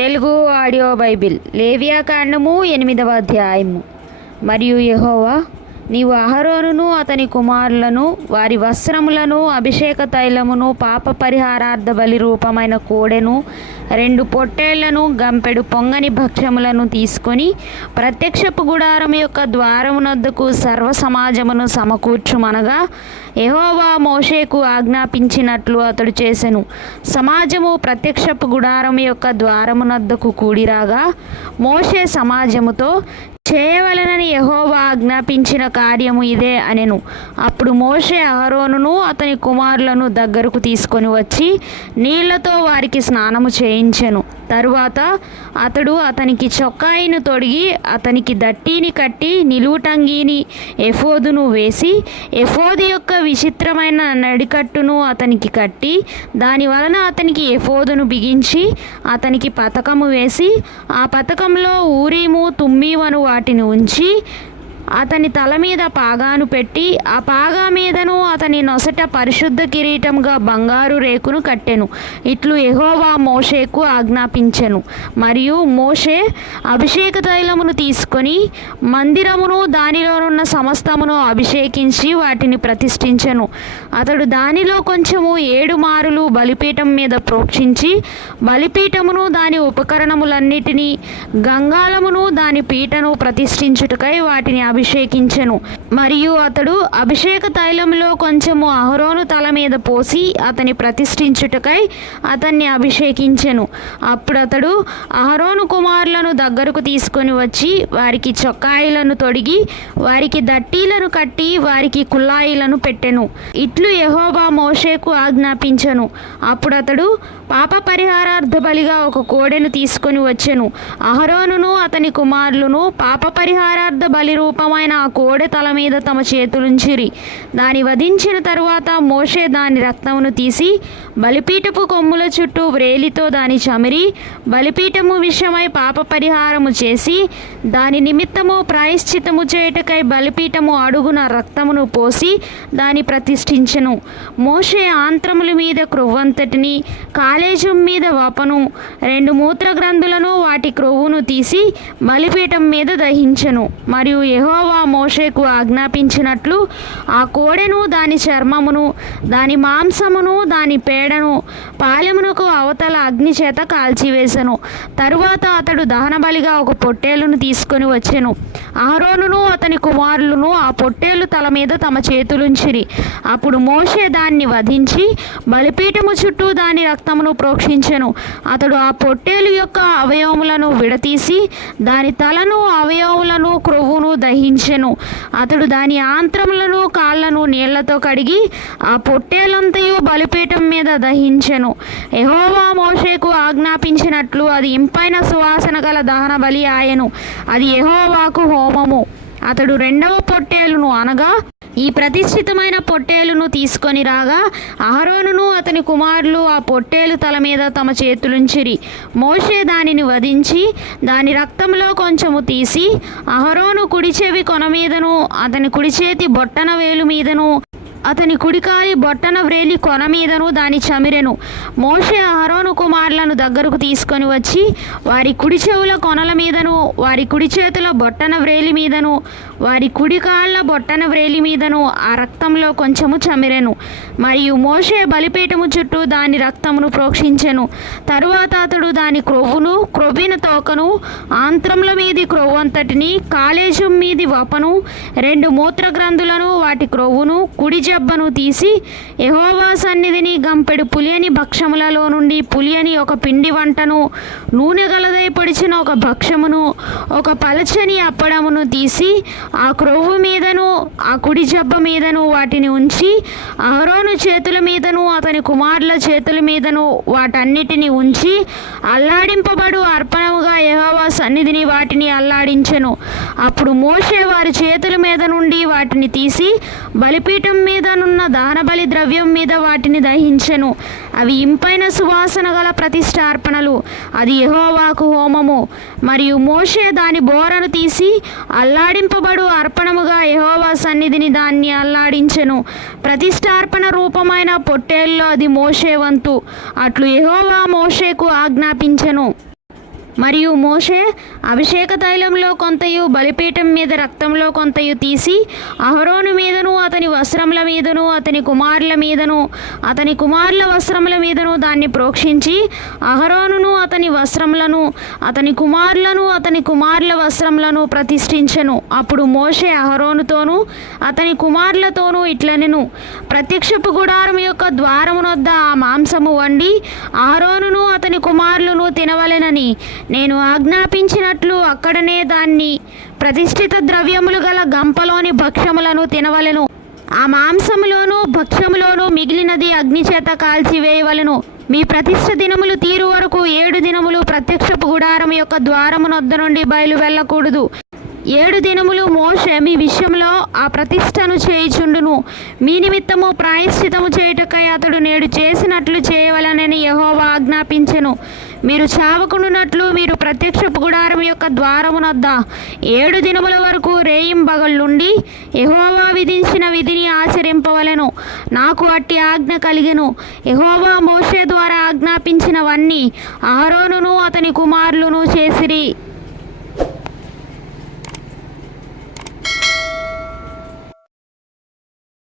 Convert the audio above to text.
Telugu audio Bible లేవియాకాండము 8వ అధ్యాయము. మరియు యెహోవా, నీవు అహరోనును అతని కుమారులను వారి వస్త్రములను అభిషేక తైలమును పాప పరిహారార్థ బలి రూపమైన కోడెను 2 పొట్టేళ్లను గంపెడు పొంగని భక్ష్యములను తీసుకొని ప్రత్యక్షపు గుడారం యొక్క ద్వారమునొద్దకు సర్వ సమాజమును సమకూర్చుమనగా యెహోవా మోషేకు ఆజ్ఞాపించినట్లు అతడు చేసెను. సమాజము ప్రత్యక్షపు గుడారం యొక్క ద్వారమునొద్దకు కూడిరాగా మోషే సమాజముతో, చేయవలనని యెహోవా ఆజ్ఞాపించిన కార్యము ఇదే అనెను. అప్పుడు మోషే అహరోనును అతని కుమారులను దగ్గరకు తీసుకొని వచ్చి నీళ్లతో వారికి స్నానము చేయించెను. తరువాత అతడు అతనికి చొక్కాయిను తొడిగి అతనికి దట్టీని కట్టి నిలువుటంగీని ఎఫోదును వేసి ఎఫోదు యొక్క విచిత్రమైన నడికట్టును అతనికి కట్టి దాని వలన అతనికి ఎఫోదును బిగించి అతనికి పతకము వేసి ఆ పతకంలో ఊరీము తుమ్మీమను వాటిని ఉంచి అతని తల మీద పాగాను పెట్టి ఆ పాగా మీదను అతని నొసట పరిశుద్ధ కిరీటంగా బంగారు రేకును కట్టెను. ఇట్లు యెహోవా మోషేకు ఆజ్ఞాపించెను. మరియు మోషే అభిషేక తైలమును తీసుకొని మందిరమును దానిలోనున్న సమస్తమును అభిషేకించి వాటిని ప్రతిష్ఠించెను. అతడు దానిలో కొంచెము 7 మారులు బలిపీఠం మీద ప్రోక్షించి బలిపీఠమును దాని ఉపకరణములన్నిటినీ గంగాళమును దాని పీటను ప్రతిష్ఠించుటకై వాటిని అభిషేకించెను. మరియు అతడు అభిషేక తైలంలో కొంచెము అహరోను తల మీద పోసి అతని ప్రతిష్ఠించుటకై అతన్ని అభిషేకించెను. అప్పుడు అతడు అహరోను కుమారులను దగ్గరకు తీసుకొని వచ్చి వారికి చొక్కాయిలను తొడిగి వారికి దట్టీలను కట్టి వారికి కుల్లాయిలను పెట్టెను. ఇట్లు యెహోవా మోషేకు ఆజ్ఞాపించెను. అప్పుడు అతడు పాప పరిహారార్థ బలిగా ఒక కోడెను తీసుకొని వచ్చెను. అహరోనును అతని కుమారులను పాప పరిహారార్థ బలి రూపమైన ఆ కోడె తల మీద తమ చేతులుంచిరి. దాని వధించిన తరువాత మోషే దాని రక్తమును తీసి బలిపీఠపు కొమ్ముల చుట్టూ వ్రేలితో దాని చమిరి బలిపీఠము విషయమై పాప పరిహారము చేసి దాని నిమిత్తము ప్రాయశ్చిత్తము చేయుటకై బలిపీఠము అడుగున రక్తమును పోసి దాని ప్రతిష్ఠించెను. మోషే ఆంత్రముల మీద క్రొవ్వంతటిని కాలేజం మీద వపను 2 మూత్రగ్రంథులను వాటి క్రొవ్వును తీసి బలిపీఠం మీద దహించెను. మరియు యెహోవా మోషేకు ఆజ్ఞాపించినట్లు ఆ కోడెను దాని చర్మమును దాని మాంసమును దాని పేడను పాలెమునకు అవతల అగ్ని చేత కాల్చివేసెను. తరువాత అతడు దహనబలిగా ఒక పొట్టేలును తీసుకొని వచ్చెను. అహరోనును అతని కుమారులను ఆ పొట్టేలు తల మీద తమ చేతులుంచిరి. అప్పుడు మోషే దాన్ని వధించి బలిపీఠము చుట్టూ దాని రక్తమును ప్రోక్షించెను. అతడు ఆ పొట్టేలు యొక్క అవయవములను విడతీసి దాని తలను అవయవములను క్రొవ్వును దహించెను. అతడు దాని ఆంత్రములను కాళ్లను నీళ్లతో కడిగి ఆ పొట్టేలంతయు బలిపీఠం మీద దహించెను. యెహోవా మోషేకు ఆజ్ఞాపించినట్లు అది ఇంపైన సువాసన గల దహన బలి ఆయెను. అది యెహోవాకు హోమము. అతడు 2వ పొట్టేలును అనగా ఈ ప్రతిష్ఠితమైన పొట్టేలును తీసుకొని రాగా అహరోనును అతని కుమారులు ఆ పొట్టేలు తల మీద తమ చేతులుంచిరి. మోషే దానిని వధించి దాని రక్తంలో కొంచెము తీసి అహరోను కుడి చెవి కొన మీదను అతని కుడి చేతి బొట్టన వేలు మీదను అతని కుడికాలి బొట్టన వ్రేలి కొన మీదను దాని చమిరెను. మోషే అహరోను కుమారులను దగ్గరకు తీసుకొని వచ్చి వారి కుడి చెవుల కొనల మీదను వారి కుడి చేతుల బొట్టన వ్రేలి మీదను వారి కుడి కాళ్ళ బొట్టన వ్రేలి మీదను ఆ రక్తంలో కొంచెము చమిరెను. మరియు మోషే బలిపీఠము చుట్టూ దాని రక్తమును ప్రోక్షించెను. తరువాత అతడు దాని క్రొవ్వును క్రొవ్విన తోకను ఆంత్రముల మీది క్రొవ్వంతటిని కాలేజం మీది వపను 2 మూత్రగ్రంథులను వాటి క్రొవ్వును కుడి జబ్బను తీసి యెహోవా సన్నిధిని గంపెడు పులియని భక్షములలో నుండి పులియని ఒక పిండి వంటను నూనె గలదై పొడిచిన ఒక భక్షమును ఒక పలచని అప్పడమును తీసి ఆ క్రొవ్వు మీదను ఆ కుడి జబ్బ మీదను వాటిని ఉంచి అహరోను చేతుల మీదను అతని కుమారుల చేతుల మీదను వాటన్నిటిని ఉంచి అల్లాడింపబడు అర్పణముగా యెహోవా సన్నిధిని వాటిని అల్లాడించెను. అప్పుడు మోషే వారి చేతుల మీద నుండి వాటిని తీసి బలిపీఠం మీదనున్న దహనబలి ద్రవ్యం మీద వాటిని దహించెను. అవి ఇంపైన సువాసన గల ప్రతిష్ఠార్పణలు. అది యెహోవాకు హోమము. మరియు మోషే దాని బోరను తీసి అల్లాడింపబడు అర్పణముగా యెహోవా సన్నిధిని దాన్ని అల్లాడించెను. ప్రతిష్ఠార్పణ రూపమైన పొట్టేల్లో అది మోషే వంతు. అట్లు యెహోవా మోషేకు ఆజ్ఞాపించెను. మరియు మోషే అభిషేక తైలంలో కొంతయు బలిపీఠం మీద రక్తంలో కొంతయు తీసి అహరోను మీదను అతని వస్త్రముల మీదను అతని కుమారుల మీదను అతని కుమారుల వస్త్రముల మీదను దాన్ని ప్రోక్షించి అహరోనును అతని వస్త్రములను అతని కుమారులను అతని కుమారుల వస్త్రములను ప్రతిష్ఠించెను. అప్పుడు మోషే అహరోనుతోనూ అతని కుమారులతోనూ ఇట్లనెను, ప్రత్యక్షపు గుడారం యొక్క ద్వారమునొద్ద ఆ మాంసము వండి అహరోనును అతని కుమారులను తినవలెనని నేను ఆజ్ఞాపించినట్లు అక్కడనే దాన్ని ప్రతిష్ఠిత ద్రవ్యములు గల గంపలోని భక్ష్యములను తినవలెను. ఆ మాంసములోను భక్ష్యములోను మిగిలినది అగ్నిచేత కాల్చివేయవలెను. మీ ప్రతిష్ఠ దినములు తీరు వరకు 7 దినములు ప్రత్యక్షపు గుడారం యొక్క ద్వారమునొద్ద నుండి బయలు వెళ్ళకూడదు. 7 దినములు మోషే మీ విషయంలో ఆ ప్రతిష్టను చేయుచుండును. మీ నిమిత్తము ప్రాయశ్చితము చేయుటకై అతడు నేడు చేసినట్లు చేయవలనని యెహోవా ఆజ్ఞాపించెను. మీరు చావకుండునట్లు మీరు ప్రత్యక్షపు గుడారం యొక్క ద్వారమునొద్ద 7 దినముల వరకు రేయింబగళ్ళుండి యెహోవా విధించిన విధిని ఆచరింపవలెను. నాకు అట్టి ఆజ్ఞ కలిగెను. యెహోవా మోషే ద్వారా ఆజ్ఞాపించినవన్నీ అహరోనును అతని కుమారులను చేసిరి.